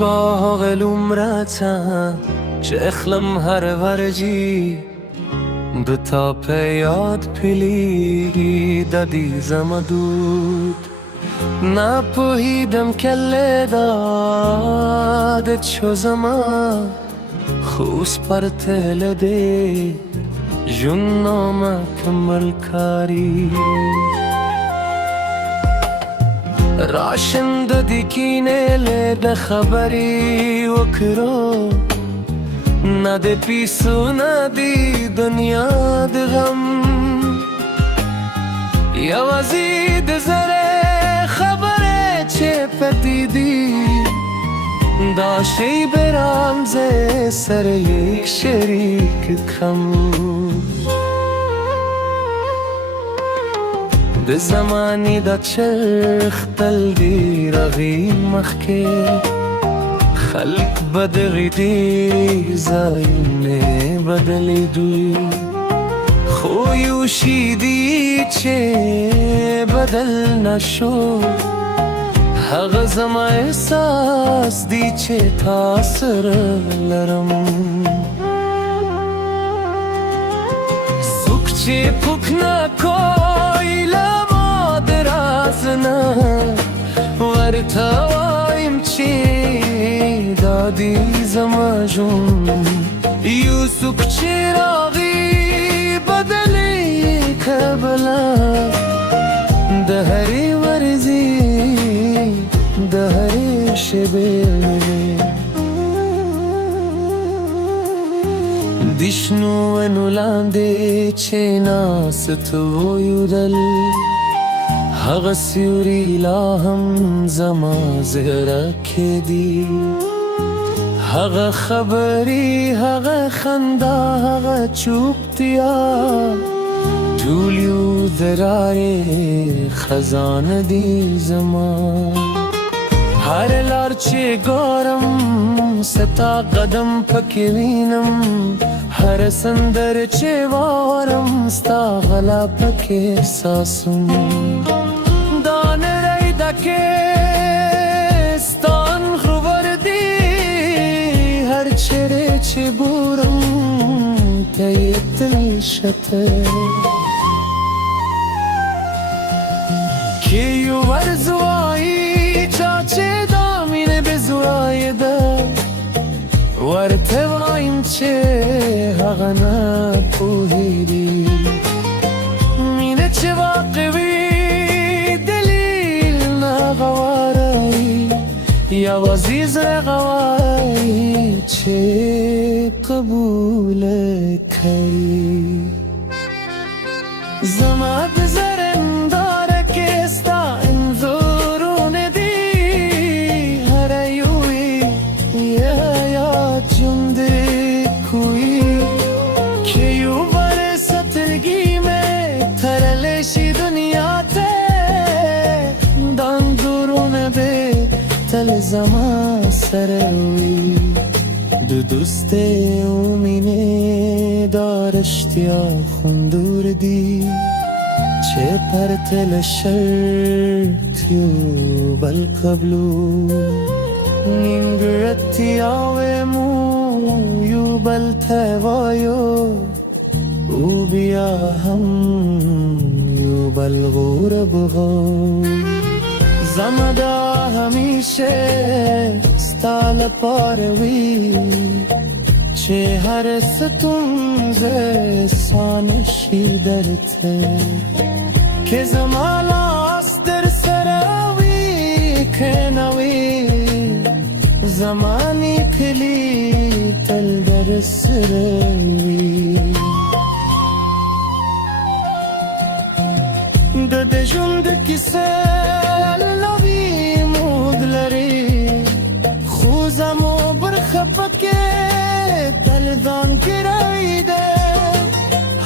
باغ العمرتم شخلم هر ورجی دو تا پیاد پلی دادی زمدود نپوهیدم کله دادت شو زمان خوس پر تل ده جون نامکمل کاری راشن دادی کینه لده خبری وکرو نده پیسو ندی دنیا ده غم یوازی ده زره خبره چه پدیدی داشتی برام زه سر یک شریک کم ده زمانی دا چرخ تل دی رغی مخکه خلق بدغی دی زاینه بدلی دوی خویوشی دی چه بدل نشو هغه زما احساس دی چه تاثر لرم سوک چه پوک نکوی لما درازنا ورتوایم چه دادی زما جون یو سوک چه راغی بدلی کبلا دهری ورزی دهری شبه دیشنو ونولانده چه ناست ویودل هغه سیوری لا هم زما زهرک دی هغه خبری هغه خندا هغه چوبتیا تولیو درای خزانه دی زما هر لار چه گارم ستا قدم پکی وینم هر سندر چه وارم ستا غلا پکی احساسم دان ریده که ستان خروبر دی هر چره چه بورم تیتل شته کیو ورزوایی چاچه دامینه بزوای ده ورتوایم چه هغه نپوهیدی مینه چه واقعی دلیل نغواری یوازی زرغواری چه قبول کری زما بزرم داره که استا انظرون دی هر یوی یا جنده کوی که یو بر سترگی میں ترلشی دنیا ته دان درون به تل زما سروی دو دوست اومینه دارشتیا خوندور دی چه پر تل شرطیو بل قبلو نینگرتیا و مویو بل توایو او بیا هم یو بل غورب غو زمدا همیشه ستال پاروی چه هر ستون سانشی درته که زمالاست در سراوی که نوی زمانی کلی تل در سروی ده جند کسه خوزمو برخپکه دلدان گرایده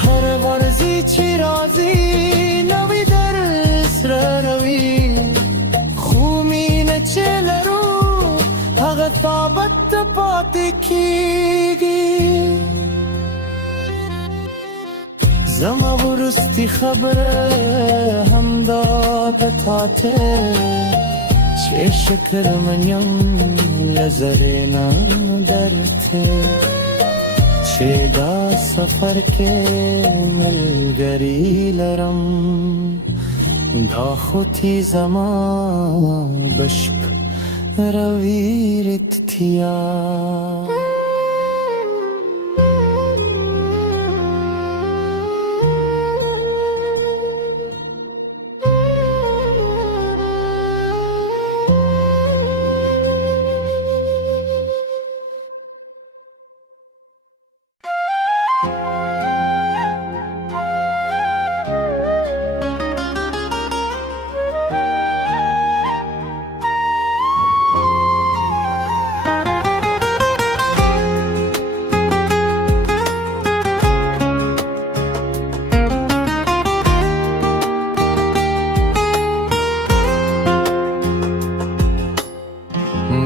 هر ورزی چی رازی نوی در اسر روی خومینه چل رو هغه ثابت پاتی کیگی زما ورستی خبره هم داد تاته شكرمنیم لزرنا درته چه دا سفر که ملگری لرم دا خوتی زمان بشپ رویرت تیا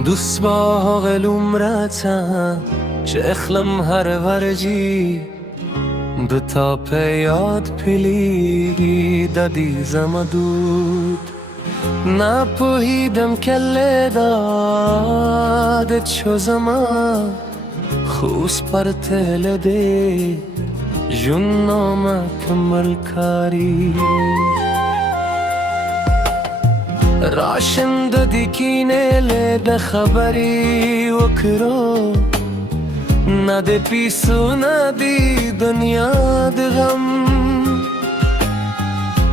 دوست با قلوم رتم چه اخلم هر ورجی دو تا پیاد پلی دادی زمدود نپوهیدم کل دادت شو زمان خوص پر تل ده جون نامک ملکاری راشن دادی کینه لیده خبری وکرو نده پیسو ندی دنیا دغم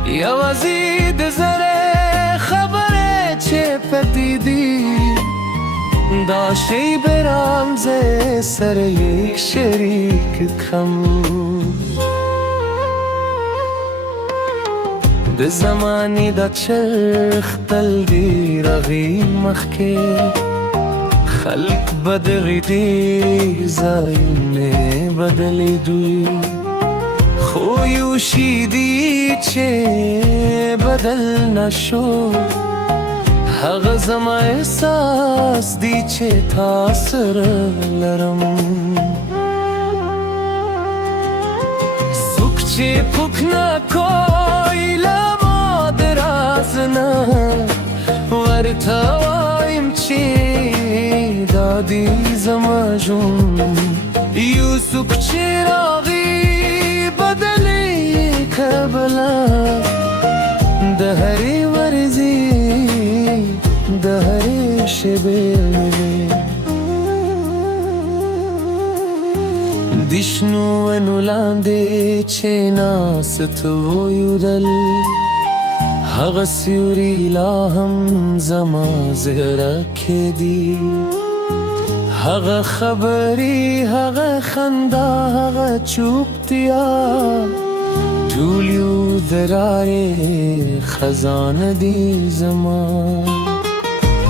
یوازی دزره خبره چه پدیدی داشتی برام زه سر یک شریک کم به زمانی دا چرخ تل دی رغی مخی خلق بدغی دی زاینه بدلی دوی خویوشی دی چه بدل نشو هغه زما احساس دی چه تاثر لرم سوک چه پوک نکوی لما درازنا ورتوایم چی دادی زما جون یو سوک چه راغی بدلی کبلا دهری ورزی دهری شبه دیشنو انولانده چه ناس تو یودل هغه سیوری لا هم زما زهرک دی هغه خبری هغه خندا هغه چوبتیا تولیو دراره خزانه دی زما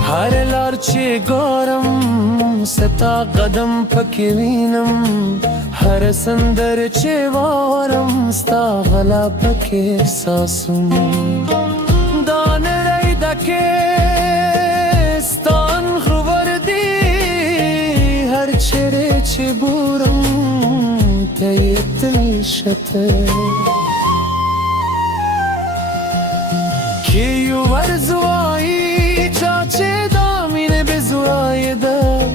هر لار چه گارم ستا قدم پکوینم هر سندر چه وارم ستا غلا پک احساسم دان ریدا که ستان خوردی هر چره چه بورم تیتل شته کیو ورزوایی چاچه دامینه بزوای ده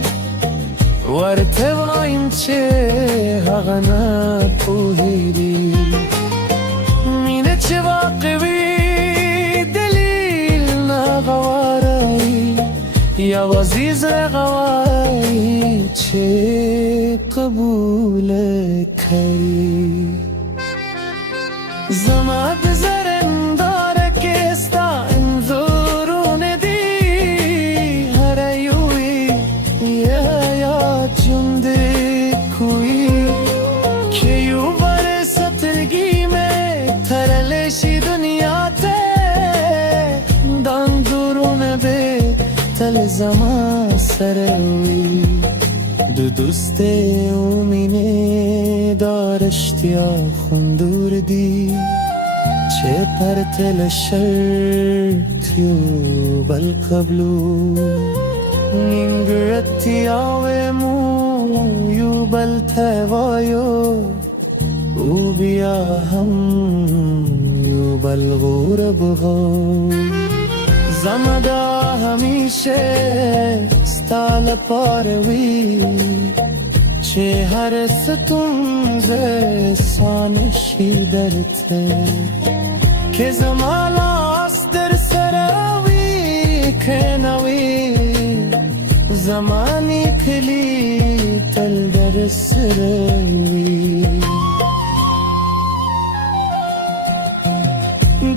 ورته وایم چه هغه نپوهیدی مینه چه واقعی دلیل نغواری یوازی زغواری چه قبول کری زما بزرن داره که استا انظرون دی هر یوی یا جنده کوی که یو ورستگی میں ترلشی دنیا ته دان درون به تل زما سروی دو دوست اومینه دارشتیا خوندور دی چه پرتل شرطیو بل قبلو نینگرتیا و مویو بل توایو او بیا هم یو بل غورب غو زمدا همیشه ستال پاروی چه هر ستونزه سانشی درته که زمالاست در سراوی که نوی زمانی کلی تل در سروی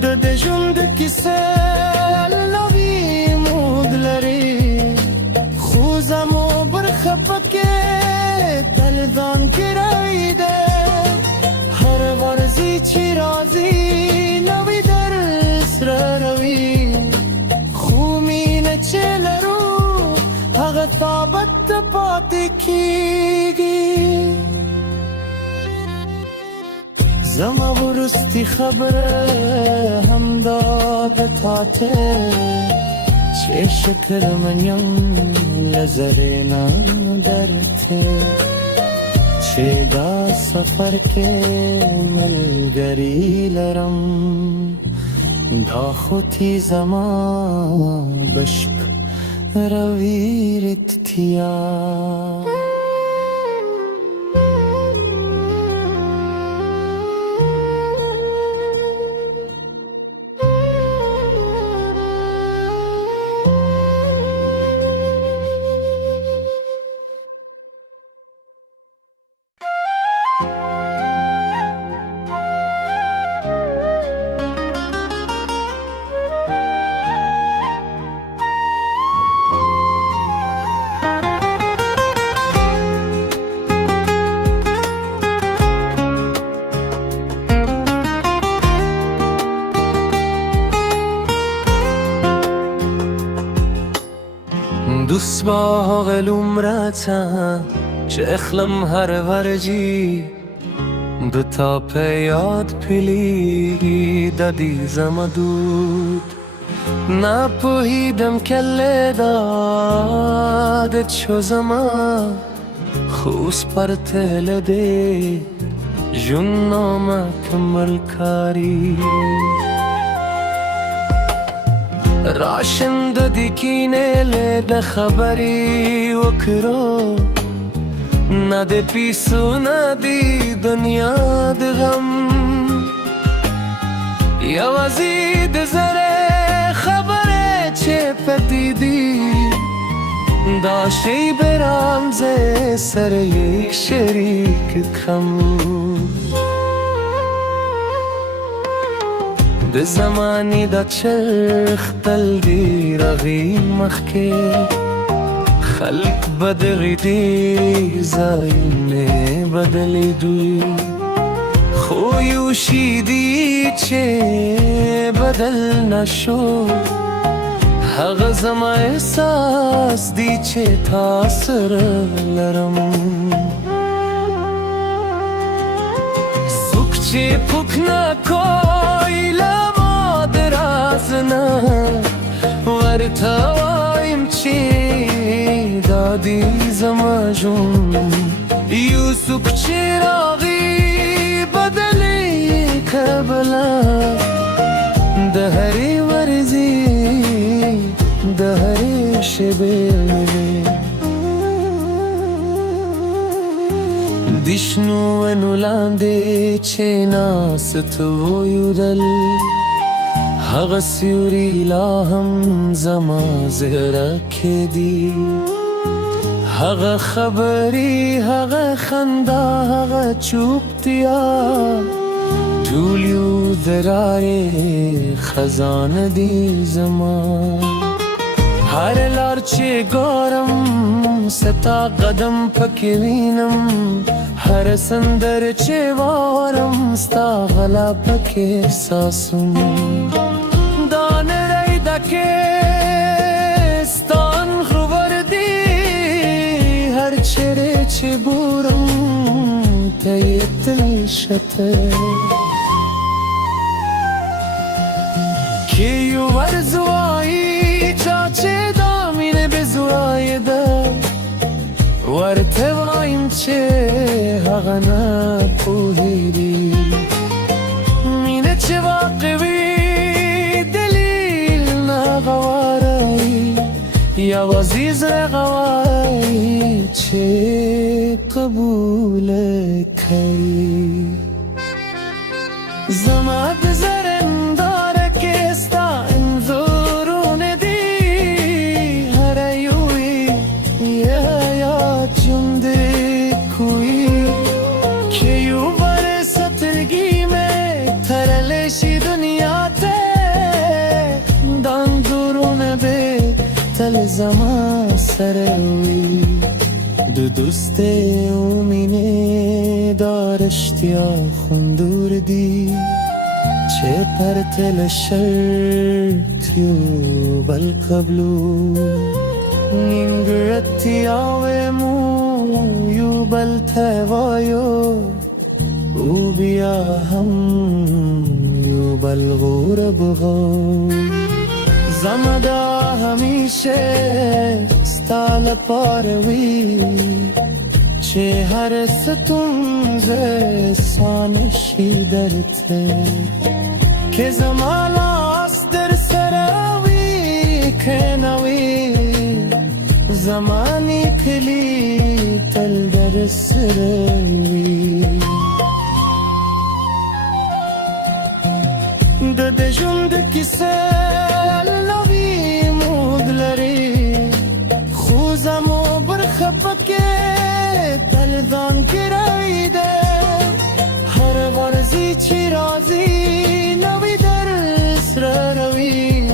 د ژوند کیسه لوی مود لري خو زمو برخه پکې تل ځان ګرای ده هر ورځي چې راځي نوی درس راوي خو مینه چې لرو هغه ثابت پاتې کیږي زما ورستی خبره هم داد تاته چه شکر منیم لزرنا درته چه دا سفر که ملگری لرم دا خوتی زما بشپ رویرت تیا دوست با قلومرتم چه اخلم هر ورجی دو تا پیاد پلی دادی زمدود نپوهیدم کله دادت شو زما خوص پرتل ده جون نامکمل کاری راشن دادی کینه لیده خبری وکرو نده پیسو ندی دنیا ده غم یوازی ده زره خبره چه پدیدی داشتی برام زه سر یک شریک کم د زمانی دا چرخ تل دی رغی مخی خلق بدغی دی زاینه بدلی دوی خویوشی دی چه بدل نشو هغه زما احساس دی چه تاثر لرم سوک چه پوک نکوی لما درازنا ورتوایم چه دادی زما جون یو سوک چه راغی بدلی کبلا ده هری ورزی ده هری شبه دیشنو انولانده چه ناست ویودل هغه سیوری لا هم زما زهرک دی هغه خبری هغه خندا هغه چوبتیا تولیو درای خزانه دی زما هر لار چه گارم ستا قدم پکی وینم هر سندر چه وارم ستا غلا پکی احساسم دان ریده که ستان خوردی هر چره چه بورم تیتل شته کیو ورزوایی چاچه دامینه بزوای ده ورته وایم چه هغه نپوهیدی مینه چه واقعی دلیل نغوا عزیز رقوای چه قبول کری زما بزرم داره که استا انظرون دی هریوی یا جنده کوی که یو برستگی میں ترلشی دنیا ته دانظرون به تل زما سروی دو دوست اومینه دارشتیا خوندور دی چه پرتل شرطیو بل قبلو نینگرتیا و مویو بل توایو او بیا هم یو بل غورب غو زمدا همیشه ستال پاروی چه هر ستونز سانشی درته که زمالاست در سراوی کنوی زمانی کلی تل در سروی ده جند کسه خوزمو برخپکه دلدان گرایده هر ورزی چی رازی نوی در سروی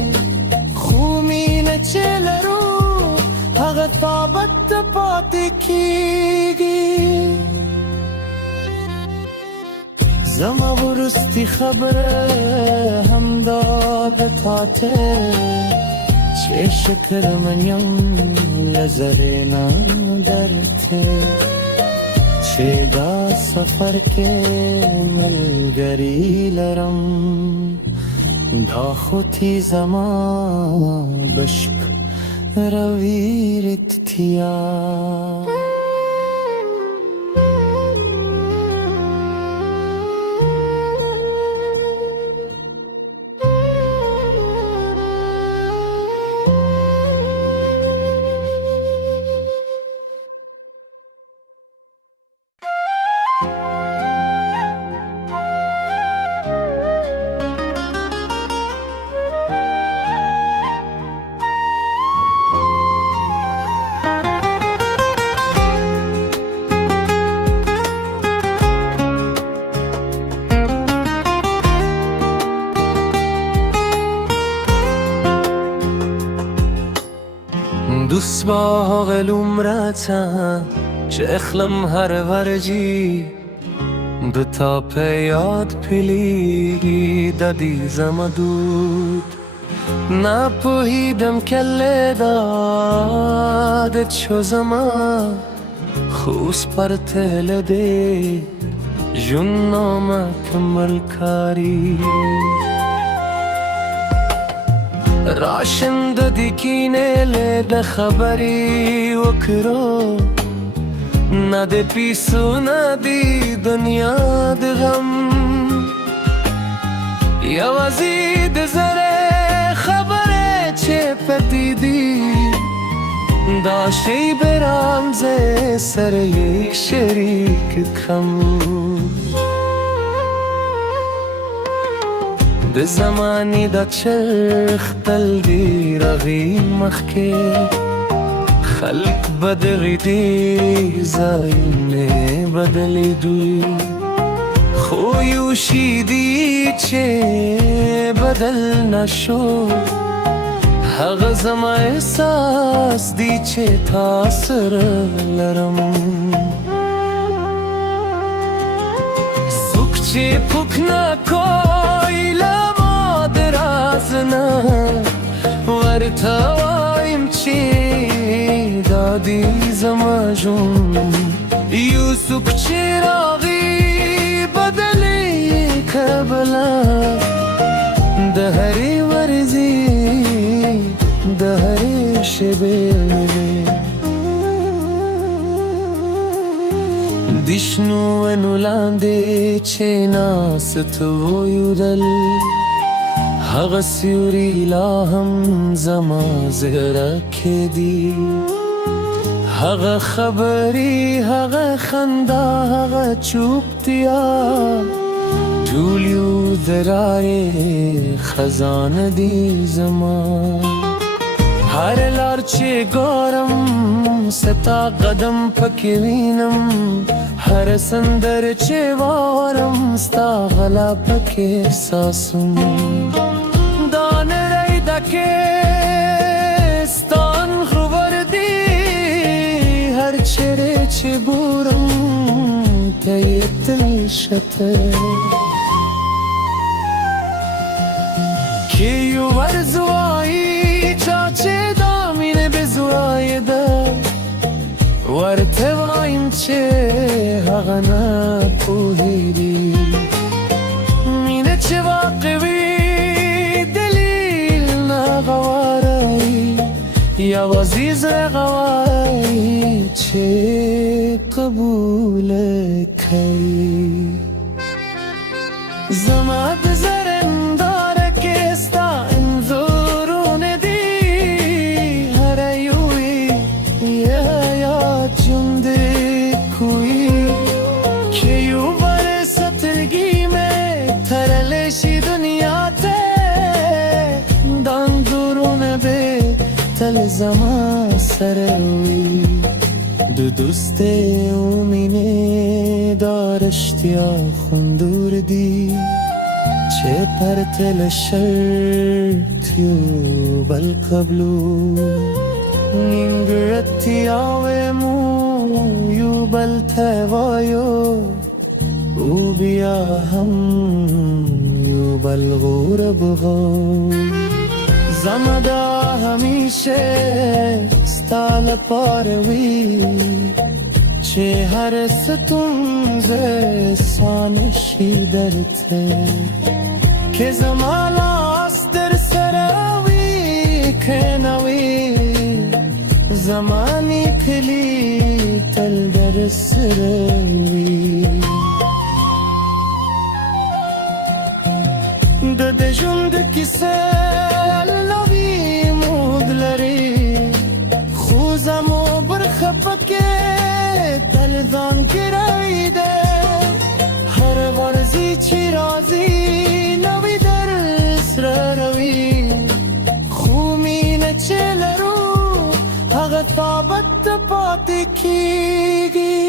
خومین چل رو هغه ثابت پاتی کیگی زما ورستی خبره هم داد تاته چه شکر منیم لزرنا درته چه دا سفر که ملگری لرم دا خوتی زما بشک رویرت تیا دوست با قلوم رتم چه اخلم هر ورجی دو تا پیاد پلی دادی زمدود نپوهیدم کل دادت شو زمان خوز پر تل ده جون نامکمل کاری راشن دادی کینه لیده خبری وکرو نده پیسو ندی دنیا ده غم یوازی ده زره خبره چه پتیدی داشتی برام زه سر یک شریک کم ده زمانی دا چرخ تل دی رغی مخکه خلق بدغی دی زاینه بدلی دوی خویوشی دی چه بدل نشو هغه زما احساس دی چه تاثر لرم سوک چه پک نکوی لما درازنا ورتوایم چی دادی زما جون یوسف چراغی بدلی کربلا دهری ورزی دهری شبه دیشنو انولانده چه ناست ویودل هغه سیوری لا هم زما زړه کې دي، هغه خبرې، هغه خندا، هغه چوپتیا، ټول یو د رایې خزانه دي زما. هر لار چې ګورم ستا قدم پکې وینم، هر سندر چې واورم ستا غلا پکې احساسم. دا نړۍ دکې ستا انخور دي، هر چیرې چې ګورم ته یې تل شته. کې یو ورځ وایي چا چې دا مینه بې زویه ده، ورته وایم چې هغه نه پوهېږي. مینه چې واقع وي دلیل نه غواړي، یوازې زړه غواړي چې قبول کړي. زما د زرنداره کې ستا انځورونه دي، هر یو یې یاد ژوندی کوي. چې یو بل سترګې مې تړلی شي دنیا ته، دا انځورونه به تل زما سره وي. د دوستۍ او مینې دا رښتیا خوندور دي، چې پرته له شرط یو بل قبلو. نیمګړتیاوې مو یو بل ته وایو، او بیا هم یو بل غوربغو. زما دا همیشه ستا لپاره وي، چې هر ستونزه آسانه شي درته. که زما لاس در سره وي که نه وي، زما نیکلي تل در سره وي. د ژوند کیسه لوي مود لري، خو زمو برخه پکې تل ځانګړی ده. هر ورځې چې راځي نوی درس راروي، خو مینه چې لرو هغه ثابت پاتې کېږي.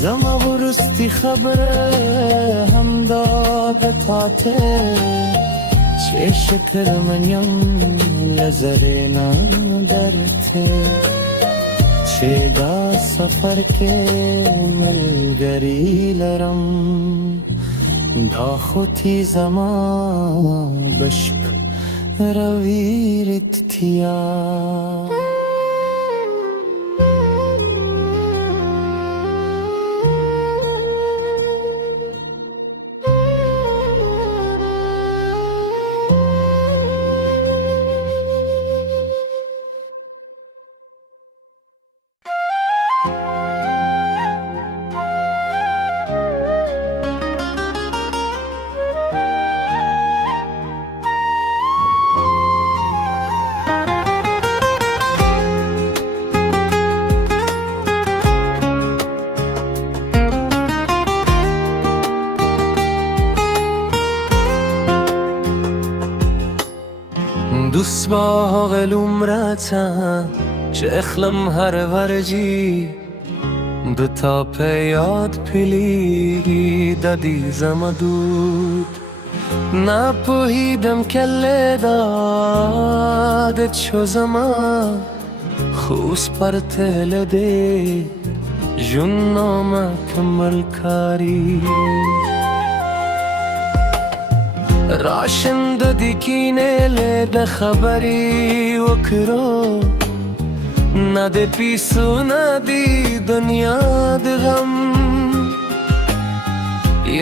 زما وروستي خبره همدا ده تاته، چې شکرمن یم له زرې نه درته. چې دا سفر کې ملګري لرم، دا خو تی زما بشپړوي رښتیا. دوست باغ العمرتم چې اخلم هر ورجی، د تا په یاد پلیږي د دې زما دود. نه پوهیدم کله داد شو زما، خو اوس پرته له دې ژوند نامکمل کاري. راشند دی کینه له د خبرې وکړو، نه د پیسو نه دی دنیا د غم.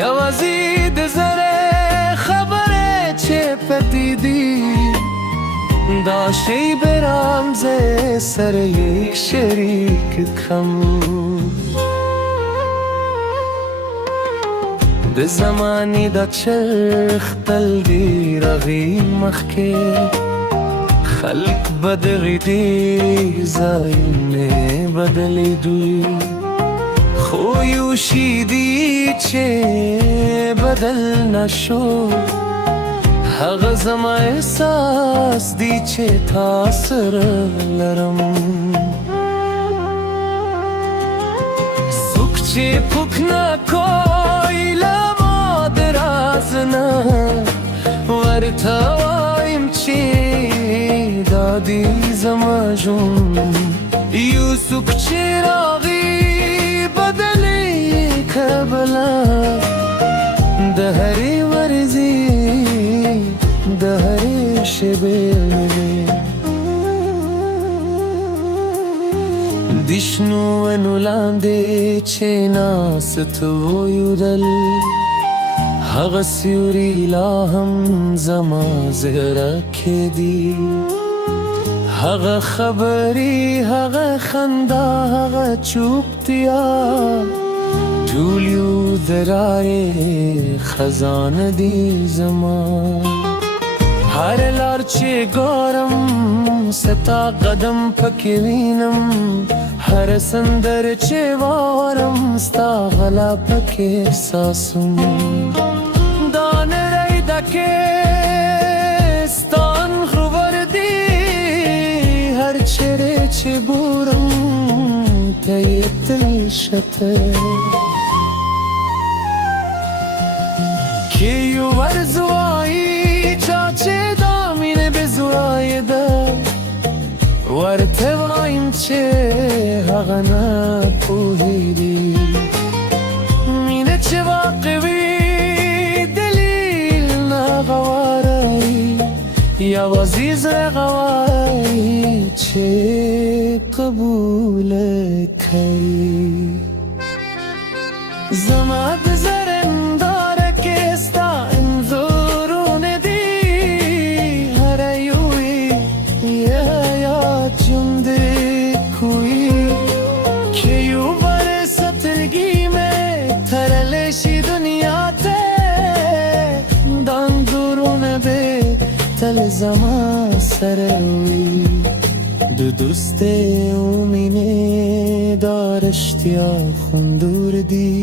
یوازې د زړه خبرې چې پټې دي، دا شی برام زه سره یې شریک کړم. د زمانې دا چرخ تل دی رغي مخکې خلق بدغې دې ځایونه بدلېدوی خو یو شي دي چې بدل نشو هغه زما احساس دی چې تا سره لرم څوک چې پوک نه کوي له ما د راز نه ورته وایم چې دا دی زما ژوند یو څوک چې راغی بدلې کبله د هرې ورځې د هرې شېبې د شنو ونو لاندې چې ناست ویودل هغه سیوري لا هم زما زړه کې دي هغه خبرې هغه خندا هغه چوپتیا ټول یو د رایې خزانه دي زما هر لار چې ګورم ستا قدم پکې وینم هر سندر چې واورم ستا غلا پکې احساسم دا نری دکې ستان خبر دی هر چیرې چې بورم ته یې تل شته که یو ورزوایی چا چې دا مینه بزوای ده ورته وایم چې هغه نه پوهېږي مینه چې واقع وي دلیل نه غواړي یوازې زړه غواړي چې قبول کړي زما د زرنداره کې ستا انځورونه دي هر یو یې یاد ژوندی کوي که یو برسترګي مې تړلی شي دنیا ته دا انځورونه به تل زما سره وي د دوستۍ او مینې دا رښتیا خوندور دي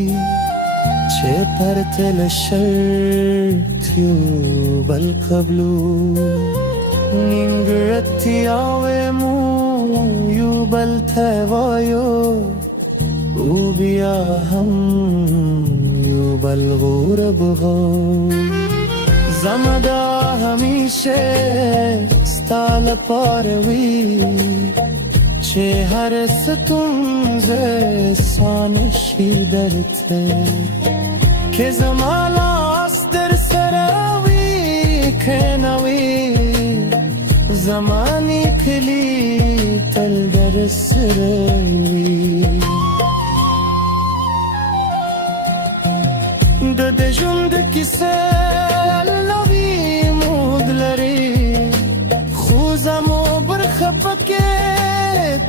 چې پرته له شرط یو بل قبلو نیمګړتیاوې مو یو بل ته وایو او بیا هم یو بل غوره بغو زما دا همیشه ستا لپاره وي چې هر ستونزه سانه شي درته که زما لاس در سره وي که نه وي زما نیکلي تل در سره وي د ژوند کیسه زمو برخه پکې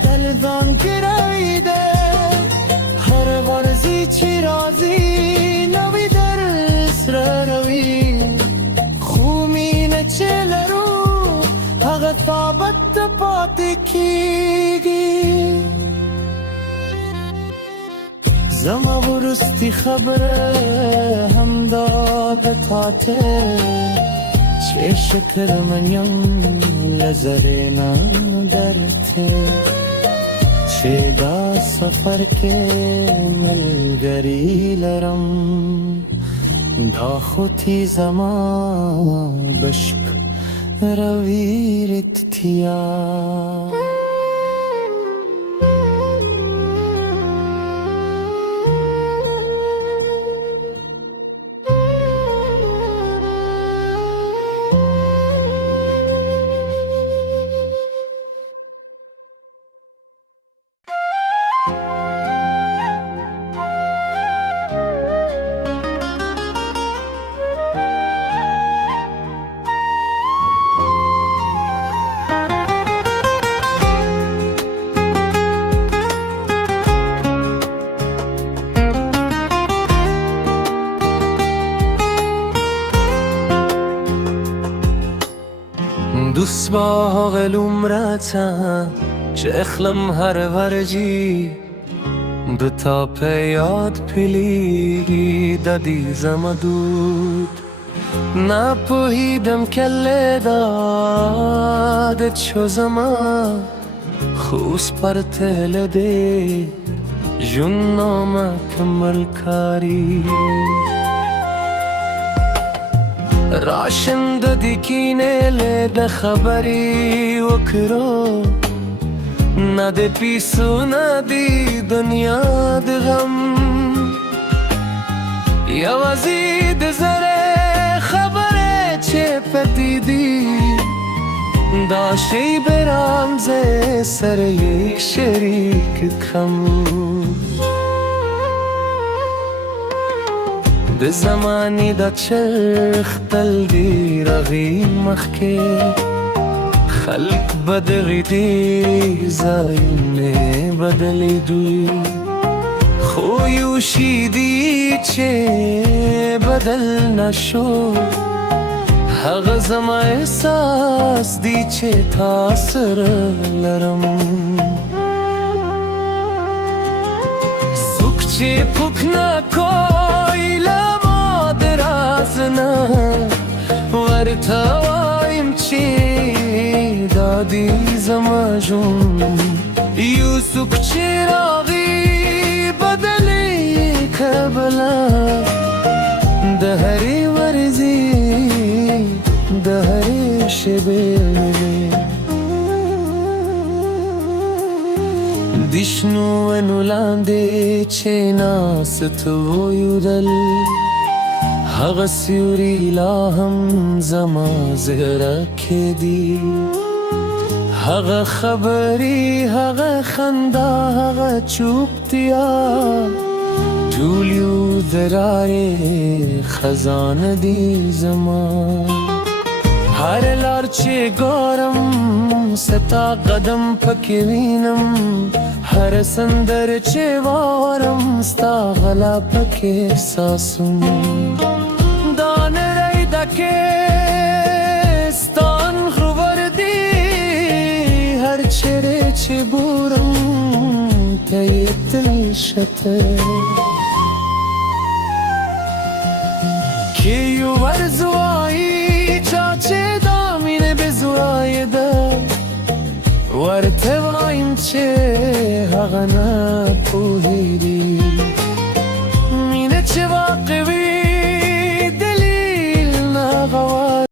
تل ځان کې راوي ده هر ورځي چې راځي نوې درس راوي خو مینه چې لرو هغه ثابت پاتې کېږي زما وروستي خبره همدا ده تاته چې شکر منیم لزرنا درته چې دا سفر کې ملګری لرم دا خو تی زما بشپ روی رتیا با قلوم رتم شخلم هر ورجی دو تا پیاد پلی دادی زمدود نپوهیدم کل دادت شو زمان خوز پر تل ده جون نامکمل کاری راشن دادی کینه لیده خبری وکرو نده پیسو ندی دنیا ده غم یوازی ده زره خبره چه پدیدی داشتی برام زه سر یک شریک کم ده زمانی دا چرخ تل دی رغی مخی خلق بدغی دی زاینه بدلی دوی خویوشی دی چه بدل نشو هغه زما احساس دی چه تاثر لرم سوک چه پوک نکوی لما درازنا ورتوایم چه دادی زما جون یو سوک چه راغی بدلی کبلا دهری ورزی دهری شبه دیشنو انولانده چه ناست و یودل هغه سیوری لا هم زما زهرک دی هغه خبری هغه خندا هغه چوبتیا جولیو دراره خزانه دی زما هر لار چه گارم ستا قدم پکی وینم هر سندر چه وارم ستا غلا پکی احساسم دان ریده که ستان خروبر دی هر چره چه بورم پیتل شته کیو ورزوایی چاچه دامینه بزوای ده ورته وایم چه هغه نپوهیدی